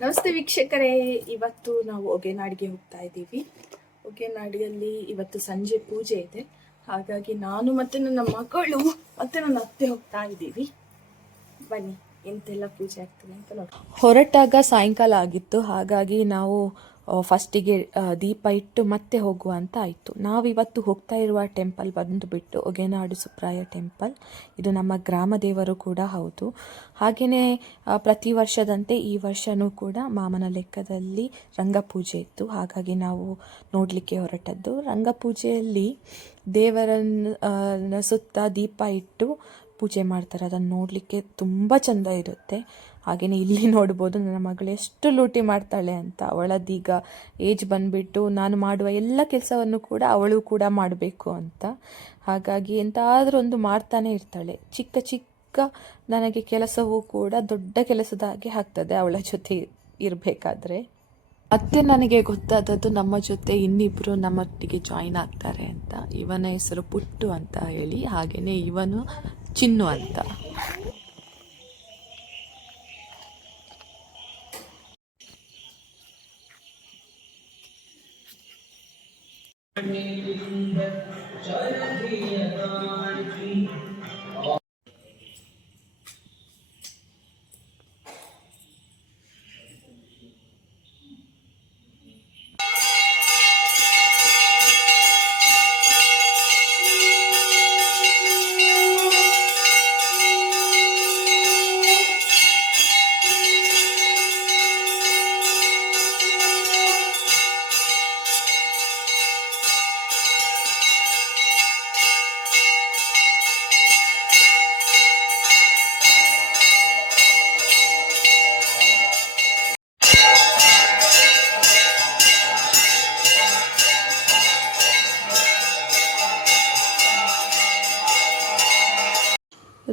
ನಮಸ್ತೆ ವೀಕ್ಷಕರೇ, ಇವತ್ತು ನಾವು ಒಗೆನಾಡಿಗೆ ಹೋಗ್ತಾ ಇದ್ದೀವಿ. ಒಗೆನಾಡಿಯಲ್ಲಿ ಇವತ್ತು ಸಂಜೆ ಪೂಜೆ ಇದೆ. ಹಾಗಾಗಿ ನಾನು ಮತ್ತೆ ನನ್ನ ಮಗಳು ಮತ್ತೆ ನನ್ನ ಅತ್ತೆ ಹೋಗ್ತಾ ಇದ್ದೀವಿ. ಬನ್ನಿ, ಎಂತೆಲ್ಲ ಪೂಜೆ ಆಗ್ತದೆ ಅಂತ ನೋಡಿ ಹೊರಟಾಗ ಸಾಯಂಕಾಲ ಆಗಿತ್ತು. ಹಾಗಾಗಿ ನಾವು ಫಸ್ಟಿಗೆ ದೀಪ ಇಟ್ಟು ಮತ್ತೆ ಹೋಗುವ ಅಂತ ಆಯಿತು. ನಾವಿವತ್ತು ಹೋಗ್ತಾ ಇರುವ ಟೆಂಪಲ್ ಬಂದುಬಿಟ್ಟು ಒಗೆನಾಡು ಸುಪ್ರಾಯ ಟೆಂಪಲ್. ಇದು ನಮ್ಮ ಗ್ರಾಮ ದೇವರು ಕೂಡ ಹೌದು. ಹಾಗೆಯೇ ಪ್ರತಿ ವರ್ಷದಂತೆ ಈ ವರ್ಷವೂ ಕೂಡ ಮಾಮನ ಲೆಕ್ಕದಲ್ಲಿ ರಂಗಪೂಜೆ ಇತ್ತು. ಹಾಗಾಗಿ ನಾವು ನೋಡಲಿಕ್ಕೆ ಹೊರಟದ್ದು. ರಂಗಪೂಜೆಯಲ್ಲಿ ದೇವರನ್ನು ಸುತ್ತ ದೀಪ ಇಟ್ಟು ಪೂಜೆ ಮಾಡ್ತಾರೆ. ಅದನ್ನು ನೋಡಲಿಕ್ಕೆ ತುಂಬ ಚೆಂದ ಇರುತ್ತೆ. ಹಾಗೆಯೇ ಇಲ್ಲಿ ನೋಡ್ಬೋದು, ನನ್ನ ಮಗಳು ಎಷ್ಟು ಲೂಟಿ ಮಾಡ್ತಾಳೆ ಅಂತ. ಅವಳದೀಗ ಏಜ್ ಬಂದುಬಿಟ್ಟು ನಾನು ಮಾಡುವ ಎಲ್ಲ ಕೆಲಸವನ್ನು ಕೂಡ ಅವಳು ಕೂಡ ಮಾಡಬೇಕು ಅಂತ. ಹಾಗಾಗಿ ಎಂತಾದರೂ ಒಂದು ಮಾಡ್ತಾನೆ ಇರ್ತಾಳೆ. ಚಿಕ್ಕ ಚಿಕ್ಕ ನನಗೆ ಕೆಲಸವೂ ಕೂಡ ದೊಡ್ಡ ಕೆಲಸದ ಹಾಗೆ ಆಗ್ತದೆ ಅವಳ ಜೊತೆ ಇರಬೇಕಾದ್ರೆ. ಮತ್ತೆ ನನಗೆ ಗೊತ್ತಾದದ್ದು ನಮ್ಮ ಜೊತೆ ಇನ್ನಿಬ್ಬರು ನಮ್ಮೊಟ್ಟಿಗೆ ಜಾಯಿನ್ ಆಗ್ತಾರೆ ಅಂತ. ಇವನ ಹೆಸರು ಪುಟ್ಟು ಅಂತ ಹೇಳಿ ಹಾಗೆಯೇ ಇವನು ಚಿನ್ನು ಅಂತ. I Jai Hind, Jai Hind, Jai Hind.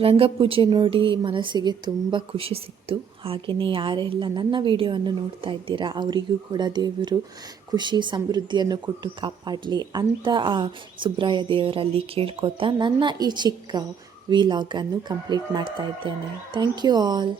ರಂಗಪೂಜೆ ನೋಡಿ ಮನಸ್ಸಿಗೆ ತುಂಬ ಖುಷಿ ಸಿಕ್ತು. ಹಾಗೆಯೇ ಯಾರೆಲ್ಲ ನನ್ನ ವಿಡಿಯೋವನ್ನು ನೋಡ್ತಾ ಇದ್ದೀರಾ? ಅವರಿಗೂ ಕೂಡ ದೇವರು ಖುಷಿ, ಸಮೃದ್ಧಿಯನ್ನು ಕೊಟ್ಟು ಕಾಪಾಡಲಿ ಅಂತ ಆ ಸುಬ್ರಾಯ ದೇವರಲ್ಲಿ ಕೇಳ್ಕೊತಾ ನನ್ನ ಈ ಚಿಕ್ಕ ವಿಲಾಗನ್ನು ಕಂಪ್ಲೀಟ್ ಮಾಡ್ತಾ ಇದ್ದೇನೆ. Thank you all